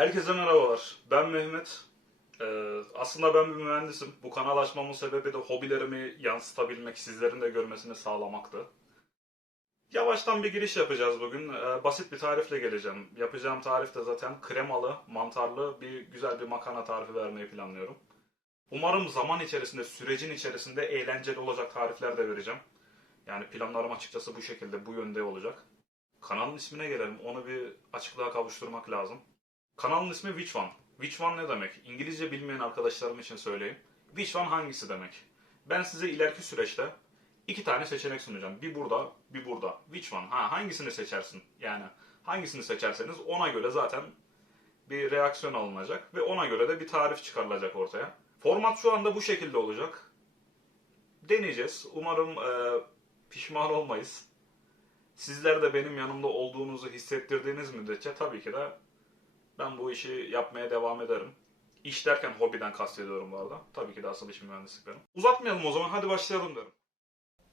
Herkese merhabalar. Ben Mehmet. Aslında ben bir mühendisim. Bu kanal açmamın sebebi de hobilerimi yansıtabilmek, sizlerin de görmesini sağlamaktı. Yavaştan bir giriş yapacağız bugün. Basit bir tarifle geleceğim. Yapacağım tarif de zaten kremalı, mantarlı güzel bir makarna tarifi vermeyi planlıyorum. Umarım zaman içerisinde, sürecin içerisinde eğlenceli olacak tarifler de vereceğim. Yani planlarım açıkçası bu şekilde, bu yönde olacak. Kanalın ismine gelelim. Onu bir açıklığa kavuşturmak lazım. Kanalın ismi Which One. Which One ne demek? İngilizce bilmeyen arkadaşlarım için söyleyeyim. Which One hangisi demek? Ben size ileriki süreçte iki tane seçenek sunacağım. Bir burada, bir burada. Which One? Hangisini seçersin? Yani hangisini seçerseniz ona göre zaten bir reaksiyon alınacak ve ona göre de bir tarif çıkarılacak ortaya. Format şu anda bu şekilde olacak. Deneyeceğiz. Umarım pişman olmayız. Sizler de benim yanımda olduğunuzu hissettirdiğiniz müddetçe tabii ki de ben bu işi yapmaya devam ederim. İş derken hobiden kastediyorum bu arada. Tabii ki de asıl işim mühendislik benim. Uzatmayalım o zaman, hadi başlayalım derim.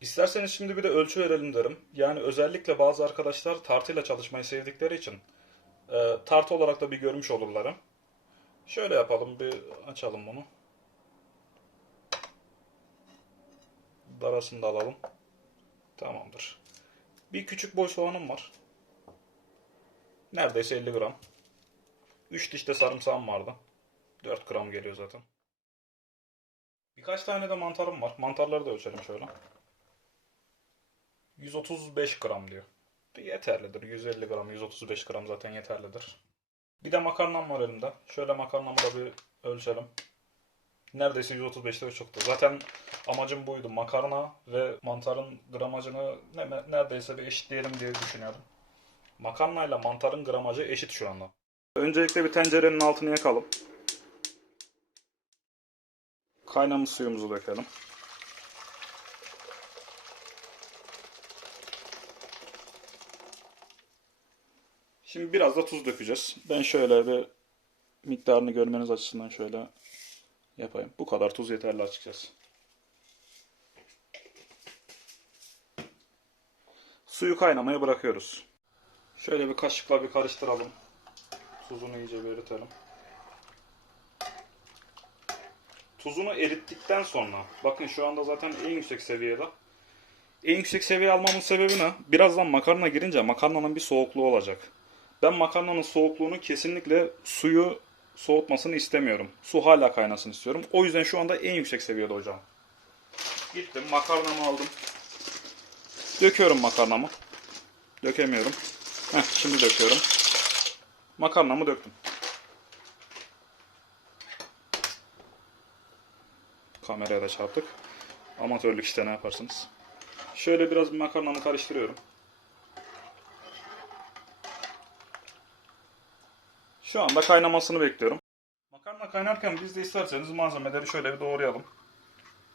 İsterseniz şimdi bir de ölçü verelim derim. Yani özellikle bazı arkadaşlar tartıyla çalışmayı sevdikleri için tartı olarak da bir görmüş olurlar. Şöyle yapalım, bir açalım bunu. Darasını da alalım. Tamamdır. Bir küçük boy soğanım var. Neredeyse 50 gram. 3 diş de sarımsağım vardı. 4 gram geliyor zaten. Birkaç tane de mantarım var. Mantarları da ölçelim şöyle. 135 gram diyor. Yeterlidir. 150 gram, 135 gram zaten yeterlidir. Bir de makarnam var elimde. Şöyle makarnamı da bir ölçelim. Neredeyse 135'te çoktu. Zaten amacım buydu. Makarna ve mantarın gramajını neredeyse bir eşitleyelim diye düşünüyordum. Makarna ile mantarın gramajı eşit şu anda. Öncelikle bir tencerenin altını yakalım. Kaynamış suyumuzu dökelim. Şimdi biraz da tuz dökeceğiz. Ben şöyle bir miktarını görmeniz açısından şöyle yapayım. Bu kadar tuz yeterli açıkçası. Suyu kaynamaya bırakıyoruz. Şöyle bir kaşıkla bir karıştıralım. Tuzunu iyice bir eritelim. Tuzunu erittikten sonra, bakın şu anda zaten en yüksek seviyede. En yüksek seviye almamın sebebi ne? Birazdan makarna girince makarnanın bir soğukluğu olacak. Ben makarnanın soğukluğunu kesinlikle suyu soğutmasını istemiyorum. Su hala kaynasın istiyorum. O yüzden şu anda en yüksek seviyede ocağım. Gittim, makarnamı aldım. Döküyorum makarnamı. Dökemiyorum. Şimdi döküyorum. Makarnamı döktüm. Kameraya da çarptık. Amatörlük işte, ne yaparsınız. Şöyle biraz bir makarnamı karıştırıyorum. Şu anda kaynamasını bekliyorum. Makarna kaynarken biz de isterseniz malzemeleri şöyle bir doğrayalım.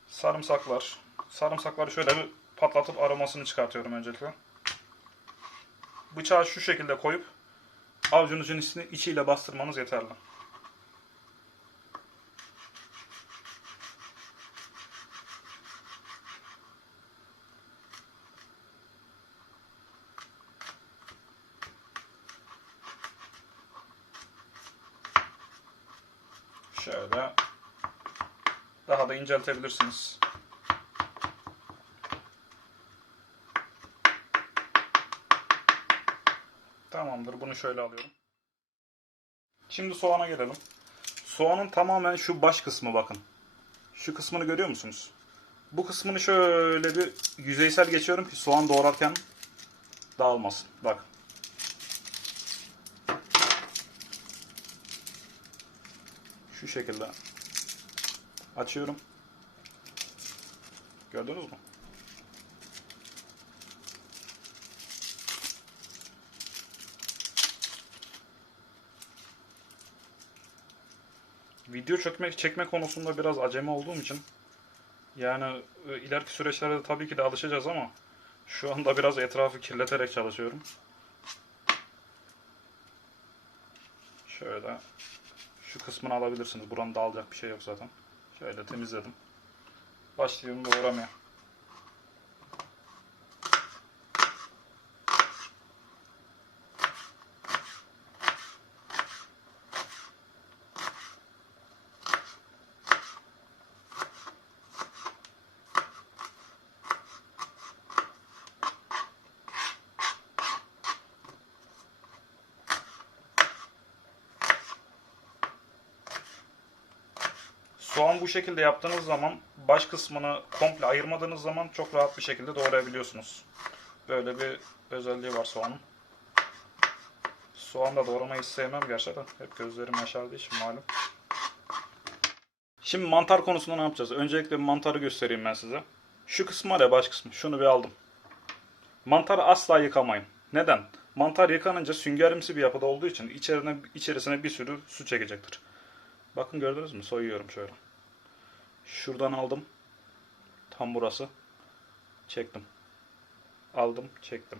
Sarımsaklar. Sarımsakları şöyle bir patlatıp aromasını çıkartıyorum öncelikle. Bıçağı şu şekilde koyup avucunuzun içiyle bastırmanız yeterli. Şöyle daha da inceltebilirsiniz. Tamamdır. Bunu şöyle alıyorum. Şimdi soğana gelelim. Soğanın tamamen şu baş kısmı bakın. Şu kısmını görüyor musunuz? Bu kısmını şöyle bir yüzeysel geçiyorum ki soğan doğrarken dağılmasın. Bak. Şu şekilde açıyorum. Gördünüz mü? Video çekme konusunda biraz acemi olduğum için yani ileriki süreçlerde tabii ki de alışacağız ama şu anda biraz etrafı kirleterek çalışıyorum. Şöyle şu kısmını alabilirsiniz. Buranın dağılacak bir şey yok zaten. Şöyle temizledim. Başlıyorum doğramaya. Soğan bu şekilde yaptığınız zaman baş kısmını komple ayırmadığınız zaman çok rahat bir şekilde doğrayabiliyorsunuz. Böyle bir özelliği var soğanın. Soğan da doğramayı sevmem gerçekten. Hep gözlerim yaşardığı için malum. Şimdi mantar konusunda ne yapacağız? Öncelikle mantarı göstereyim ben size. Şu kısmı var ya, baş kısmı. Şunu bir aldım. Mantarı asla yıkamayın. Neden? Mantar yıkanınca süngerimsi bir yapıda olduğu için içerisine bir sürü su çekecektir. Bakın gördünüz mü? Soyuyorum şöyle. Şuradan aldım. Tam burası. Çektim. Aldım, çektim.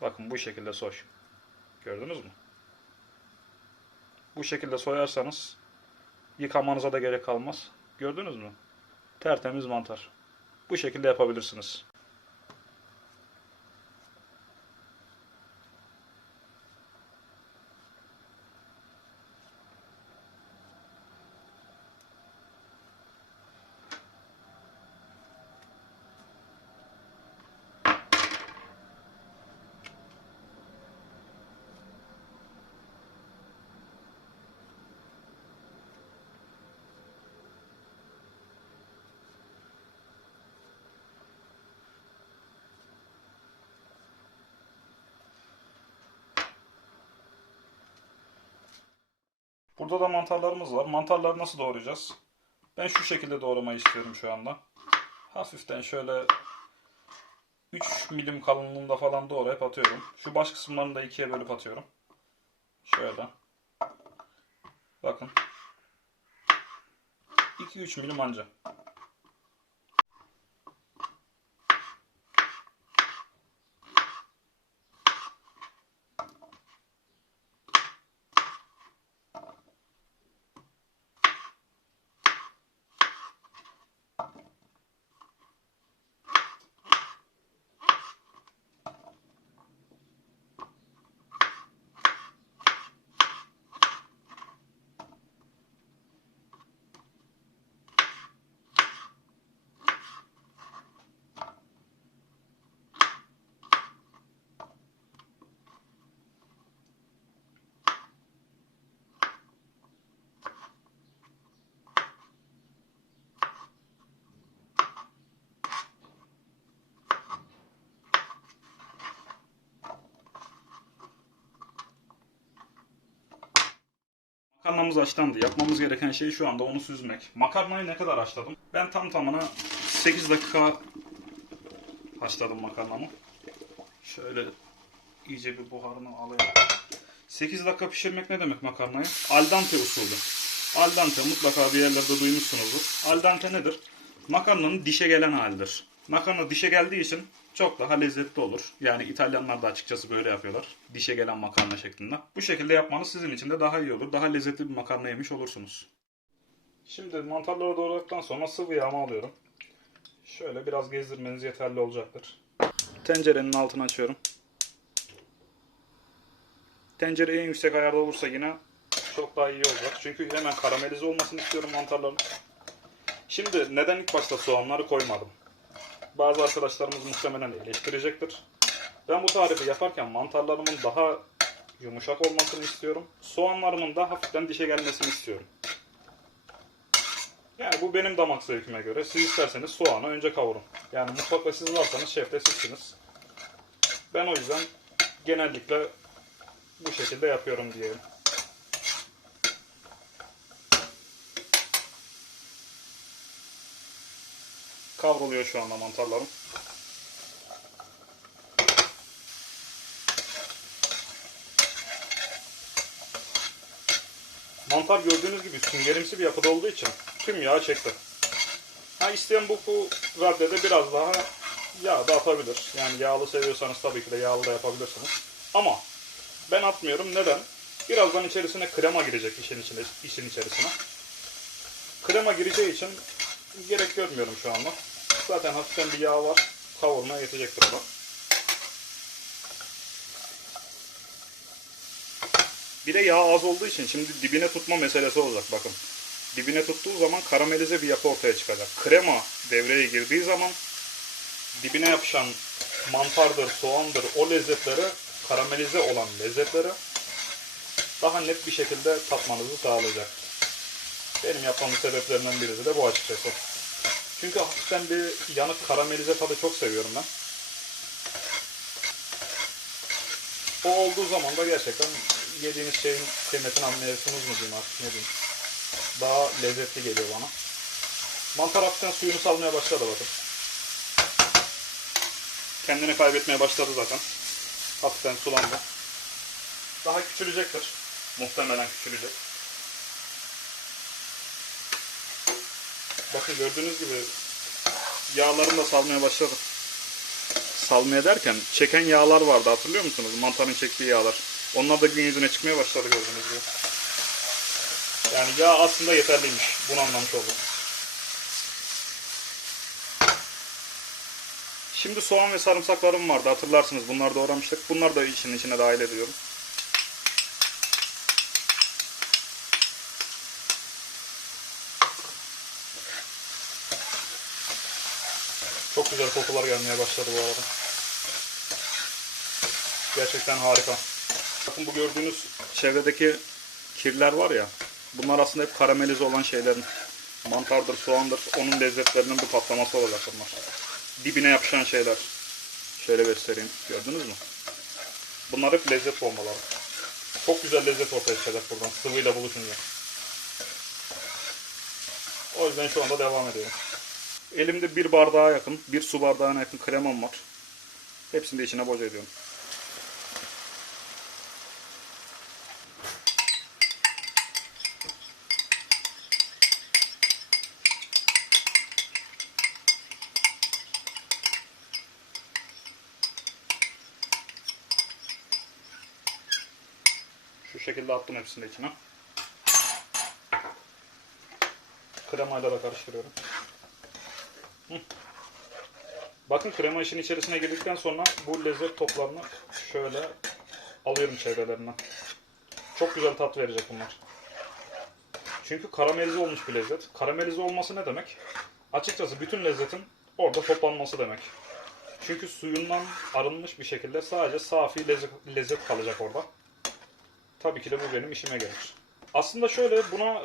Bakın bu şekilde soy. Gördünüz mü? Bu şekilde soyarsanız yıkamanıza da gerek kalmaz. Gördünüz mü? Tertemiz mantar. Bu şekilde yapabilirsiniz. Burada da mantarlarımız var. Mantarları nasıl doğrayacağız? Ben şu şekilde doğramayı istiyorum şu anda. Hafiften şöyle 3 milim kalınlığında falan doğrayıp atıyorum. Şu baş kısımlarını da ikiye bölüp atıyorum. Şöyle. Bakın. 2-3 milim anca. Makarnamız haşlandı. Yapmamız gereken şey şu anda onu süzmek. Makarnayı ne kadar haşladım? Ben tam tamına 8 dakika haşladım makarnamı. Şöyle iyice bir buharını alayım. 8 dakika pişirmek ne demek makarnayı? Al dente usulü. Al dente mutlaka bir yerlerde duymuşsunuzdur. Al dente nedir? Makarnanın dişe gelen halidir. Makarna dişe geldiği için çok daha lezzetli olur. Yani İtalyanlar da açıkçası böyle yapıyorlar. Dişe gelen makarna şeklinde. Bu şekilde yapmanız sizin için de daha iyi olur. Daha lezzetli bir makarna yemiş olursunuz. Şimdi mantarları doğradıktan sonra sıvı yağımı alıyorum. Şöyle biraz gezdirmeniz yeterli olacaktır. Tencerenin altını açıyorum. Tencere en yüksek ayarda olursa yine çok daha iyi olacak. Çünkü hemen karamelize olmasını istiyorum mantarların. Şimdi neden ilk başta soğanları koymadım? Bazı arkadaşlarımız muhtemelen eleştirecektir. Ben bu tarifi yaparken mantarlarımın daha yumuşak olmasını istiyorum. Soğanlarımın da hafiften dişe gelmesini istiyorum. Yani bu benim damak zevkime göre. Siz isterseniz soğanı önce kavurun. Yani mutfakta siz varsanız şef de sizsiniz. Ben o yüzden genellikle bu şekilde yapıyorum diyelim. Kavruluyor şu anda mantarlarım. Mantar gördüğünüz gibi süngerimsi bir yapıda olduğu için tüm yağı çekti. Ha, isteyen bu raddede biraz daha yağ da atabilir. Yani yağlı seviyorsanız tabii ki de yağlı da yapabilirsiniz. Ama ben atmıyorum. Neden? Birazdan içerisine krema girecek işin içerisine. Krema gireceği için gerek görmüyorum şu anda. Zaten hafiften bir yağ var. Kavurmaya yetecektir o da. Bir de yağ az olduğu için şimdi dibine tutma meselesi olacak bakın. Dibine tuttuğu zaman karamelize bir yapı ortaya çıkacak. Krema devreye girdiği zaman dibine yapışan mantardır, soğandır, o lezzetleri, karamelize olan lezzetleri daha net bir şekilde tatmanızı sağlayacak. Benim yapmamın sebeplerinden birisi de bu açıkçası. Çünkü hafiften bir yanık karamelize tadı çok seviyorum ben. O olduğu zaman da gerçekten yediğiniz şeyin kıymetini anlayıyorsunuz mu diyeyim artık, ne diyeyim. Daha lezzetli geliyor bana. Mantar hafiften suyunu salmaya başladı bakın. Kendini kaybetmeye başladı zaten. Hafiften sulandı. Daha küçülecektir. Muhtemelen küçülecek. Bakın gördüğünüz gibi yağlarını da salmaya başladı. Salmaya derken çeken yağlar vardı, hatırlıyor musunuz? Mantarın çektiği yağlar. Onlar da gün yüzüne çıkmaya başladı gördüğünüz gibi. Yani yağ aslında yeterliymiş. Bunu anlamış olduk. Şimdi soğan ve sarımsaklarım vardı, hatırlarsınız. Bunları doğramıştık. Bunları da işin içine dahil ediyorum. Çok güzel kokular gelmeye başladı bu arada. Gerçekten harika. Bakın bu gördüğünüz çevredeki kirler var ya, bunlar aslında hep karamelize olan şeylerin, mantardır, soğandır, onun lezzetlerinin bir patlaması olacak bunlar. Dibine yapışan şeyler. Şöyle göstereyim, gördünüz mü? Bunlar hep lezzet bombaları. Çok güzel lezzet ortaya çıkacak buradan, sıvıyla buluşunca. O yüzden şu anda devam ediyorum. Elimde bir bardağa yakın, bir su bardağına yakın kremam var. Hepsini de içine boca ediyorum. Şu şekilde attım hepsini içine. Kremayla da karıştırıyorum. Bakın krema işin içerisine girdikten sonra bu lezzet toplarını şöyle alıyorum çevrelerinden. Çok güzel tat verecek bunlar. Çünkü karamelize olmuş bir lezzet. Karamelize olması ne demek? Açıkçası bütün lezzetin orada toplanması demek. Çünkü suyundan arınmış bir şekilde sadece safi lezzet kalacak orada. Tabii ki de bu benim işime gelir. Aslında şöyle, buna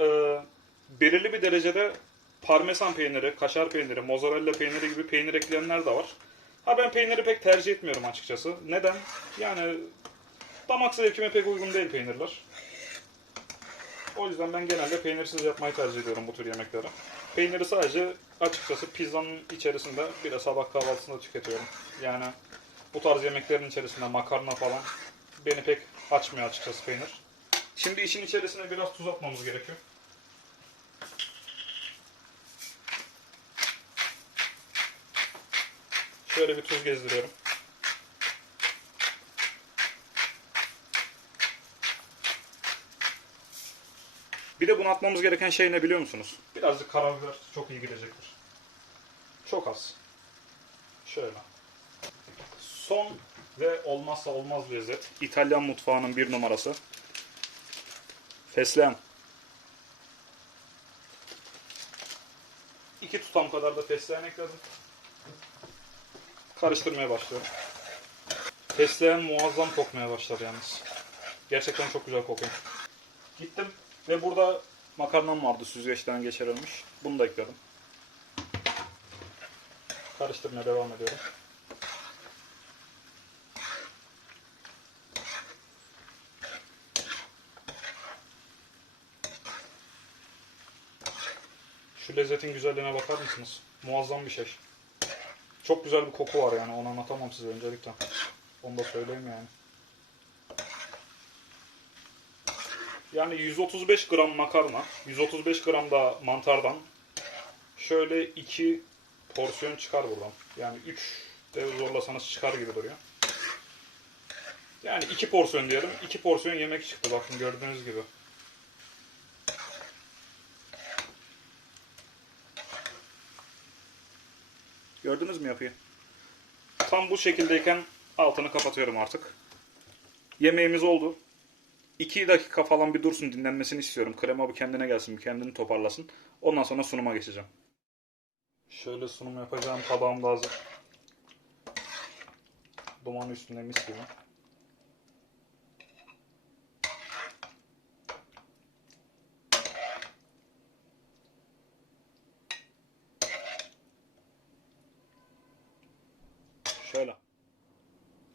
belirli bir derecede parmesan peyniri, kaşar peyniri, mozzarella peyniri gibi peynir ekleyenler de var. Ha, ben peyniri pek tercih etmiyorum açıkçası. Neden? Yani damak zevkime pek uygun değil peynirler. O yüzden ben genelde peynirsiz yapmayı tercih ediyorum bu tür yemekleri. Peyniri sadece açıkçası pizzanın içerisinde, bir de sabah kahvaltısında tüketiyorum. Yani bu tarz yemeklerin içerisinde makarna falan beni pek açmıyor açıkçası peynir. Şimdi işin içerisine biraz tuz atmamız gerekiyor. Şöyle bir tuz gezdiriyorum. Bir de bunu atmamız gereken şey ne biliyor musunuz? Birazcık karabiber çok iyi gidecektir. Çok az. Şöyle. Son ve olmazsa olmaz lezzet. İtalyan mutfağının bir numarası. Fesleğen. 2 tutam kadar da fesleğen ekledim. Karıştırmaya başlıyorum. Fesleğen muazzam kokmaya başladı yalnız. Gerçekten çok güzel kokuyor. Gittim ve burada makarnam vardı, süzgeçten geçirilmiş. Bunu da ekledim. Karıştırmaya devam ediyorum. Şu lezzetin güzelliğine bakar mısınız? Muazzam bir şey. Çok güzel bir koku var yani, onu anlatamam size öncelikle. Onu da söyleyeyim yani. Yani 135 gram makarna, 135 gram da mantardan şöyle 2 porsiyon çıkar buradan. Yani 3 de zorlasanız çıkar gibi duruyor. Yani 2 porsiyon diyelim. 2 porsiyon yemek çıktı bakın gördüğünüz gibi. Gördünüz mü yapıyı? Tam bu şekildeyken altını kapatıyorum artık. Yemeğimiz oldu. 2 dakika falan bir dursun, dinlenmesini istiyorum. Krema bir kendine gelsin, bir kendini toparlasın. Ondan sonra sunuma geçeceğim. Şöyle sunum yapacağım tabağım da hazır. Duman üstünde mis gibi.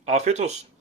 Afiyet olsun.